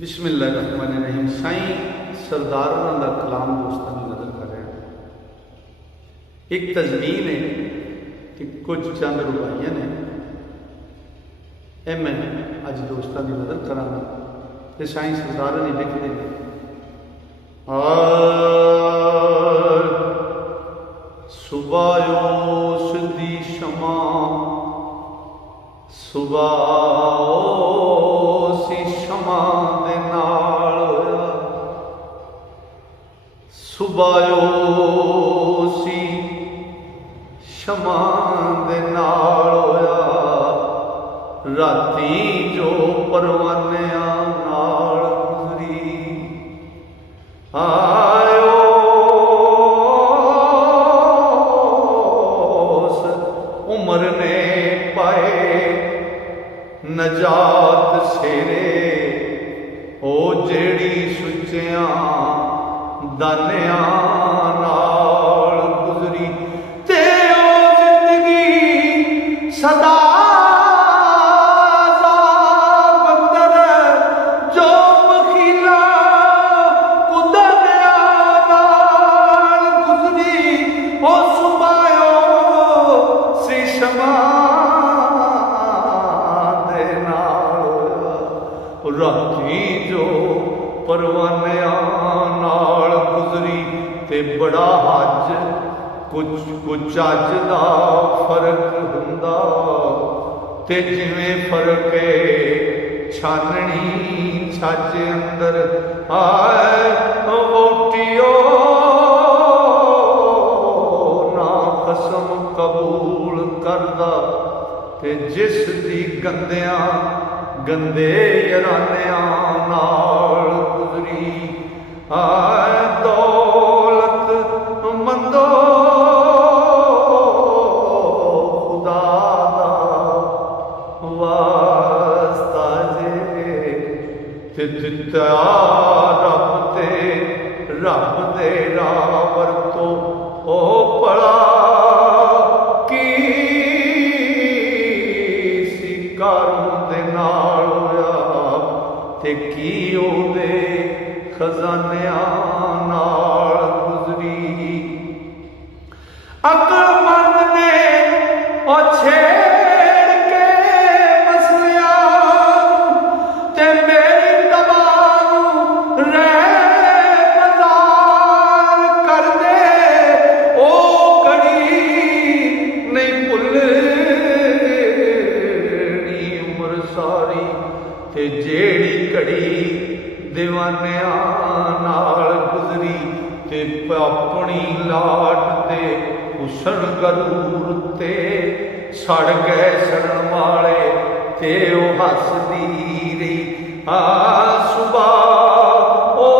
बिस्मिल्लाहिर्रहमानिर्रहीम। साईं सरदार का कलाम दोस्तों की नजर कर रहे हैं। एक तजमीन है कि कुछ चंद रुबाइयां ने मैं अज दोस्तों की नजर करा तो साईं सरदार ने लिखते हैं। सुबायो सिद्धी शमा सी शमा दे नाल होया, सुबायो सी शमा दे नाल होया, राती जो परवानिया नाल गुजरी। आयो उमर ने पाए नजात सेरे, ओ जेड़ी सुचिया दानिया नाल गुजरी। ते ओ जिंदगी सदा बंदर जो बखीला कुदरिया नाल गुजरी। ओ सुबायो सी शमा राती जो परवानिया नाल गुजरी। ते बड़ा हज कुछ अज दा फर्क हुंदा, ते जिवें फर्क है छाननी छज अंदर। आए वोटियो ना कसम कबूल करदा, ते जिस दी गंदियां गंदे यरानिया नाल गुजरी। आए दौलत मंदो खुदा दा वास्ता जे, ते दिता रब दे रावर तो ओ पड़ा की सी कारों दे नाल होया, ते की ओदे खजानिया नाल गुजरी। अकलमंद ने ओ छेड़ के मसलिया, ते मेरी तबाह रह मजार कर दे। ओ कड़ी नहीं भुलनी उम्र सारी, ते जेड़ी कड़ी दीवानिया नाल गुजरी। ते अपनी लाट दे हुसन गरूर ते सड़ गए सड़न वाले, ते ओ हसदी रही। सुबह ओ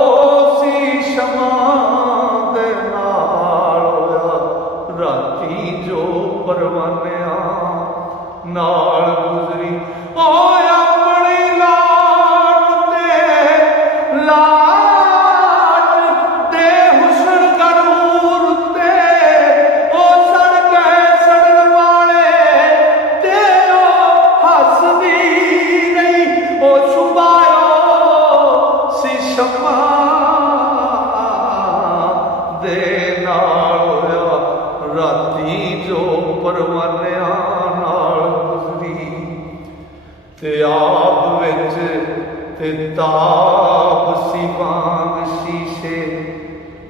सी शमा दे नाल होया, राती जो परवानिया नाल गुजरी। ओ अपनी लाट दे हुसन गरूर ते ओ सड़ गए सड़न वाले, ते ओ हसदी रही। ओ सुबायो सी शमा दे नाल होया, राती जो परवानिया नाल गुजरी। ते आप विच ते ताप सी वांग शीशे,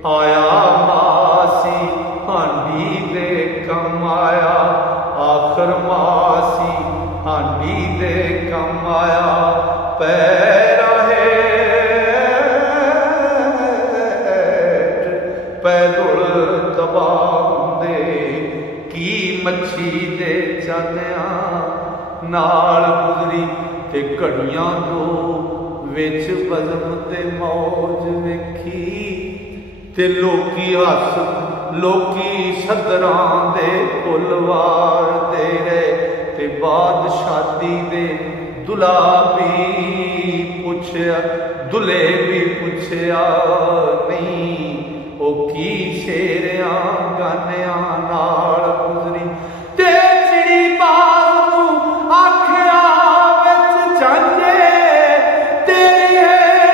आया मासी हांडी दे कम आया। आखर मासी हांडी दे कम आया, पैरा हेठ पैरुल तबाह दे की मच्छी दे जानिया नाल गुजरी। ते घड़ियां दो विच बज़म ते मौज वेखी, ते लोकी हस लोकी सदरां दे फुल वार दे रहे। ते बादशादी दे दुला भी पुछया, दुले भी पुछया नहीं, ओ की शेरिया गानिया नाल गुजरी। ते चिड़ी बाज नूं आखिया विच झांजे, तेरी है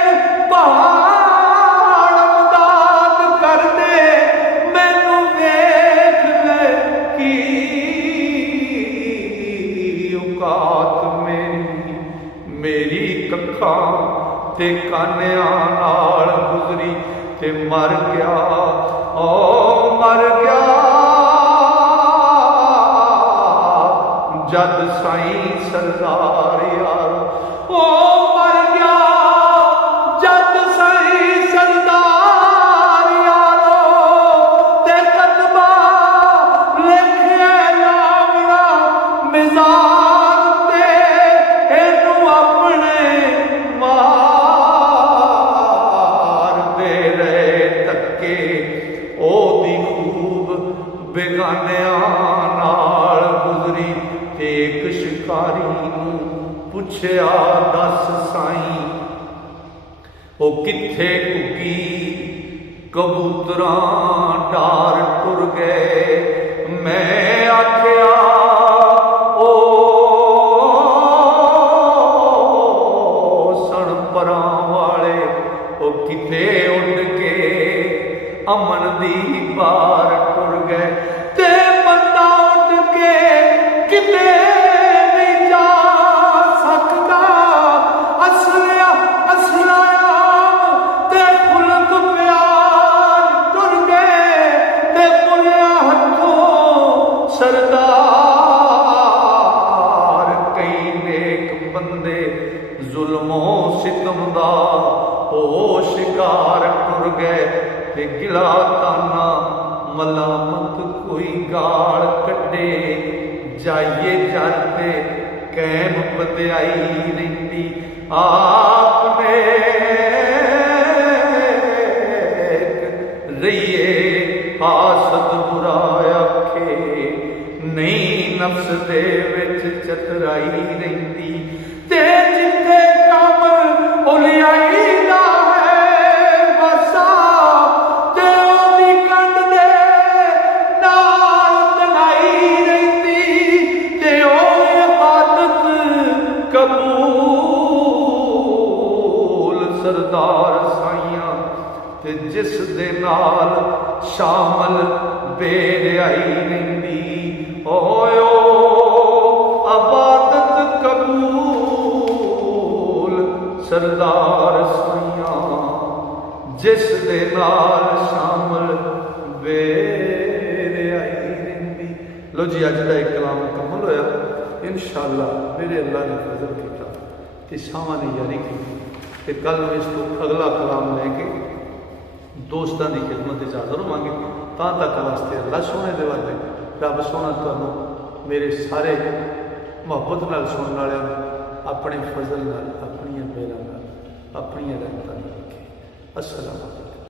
ते कानिया नाल गुजरी ते मर गया, ओ मर गया जद साईं सरदार यारो, ओ मर गया जद साईं सरदार यारो, ते कतबा लिखे लावना मिजाज ते एनू अपने मार दे रहे तक्के, ओदी खूब बेगानिया नाल गुजरी ते एक शिकारी नूं पुछया दस साईं ओ किथे कुकी, कबूतरां डार टुर गए, मैं आख्या ओ सण परां वाले ओ किथे उड़ के अमन दी बार टुर गए, ते बंदा उठ के किते नहीं जा सकता, असलिया असलाया ते खुलत प्यार टुर गए, ते पुलिया हथों सरदार कई नेक बंदे जुल्मों सितम दा ओ शिकार टुर गए, ते गिला ताना मलामत कोई गाल कड्डे, जाइए जर ते कैम बदयाई रहिंदी, आपने रहिए हासद बुरा आखे, नहीं नफ्स दे विच चतराई रहिंदी, ते जिथे कम उलियाई दा है बसा, ते ओदी कंड दे नाल तनाई रहिंदी, ते ओ इबादत कबूल सरदार साइयां, ते जिस दे नाल शामल बेरियाई रहिंदी, ओयो इबादत कबूल सरदार साइयां, जिस दे नाल शामल बेरियाई रहिंदी। लो जी अज का एक कलाम मुकम्मल होया, इंशाअल्लाह मेरे अल्लाह ने फजल किया कि शामा ने यारी की, कि कल में इस तो अगला कलाम लैके दोस्तों की खिदमत हाज़र होवांगे। तां तक वास्ते अल्लाह सोने दे वाले रब सोना तुहानू मेरे सारे मुहब्बत नाल सुनने वाले अपने फजल नाल, अपनी मेहरां नाल, अपनी रहमतां नाल रखे। अस्सलाम वालेकुम।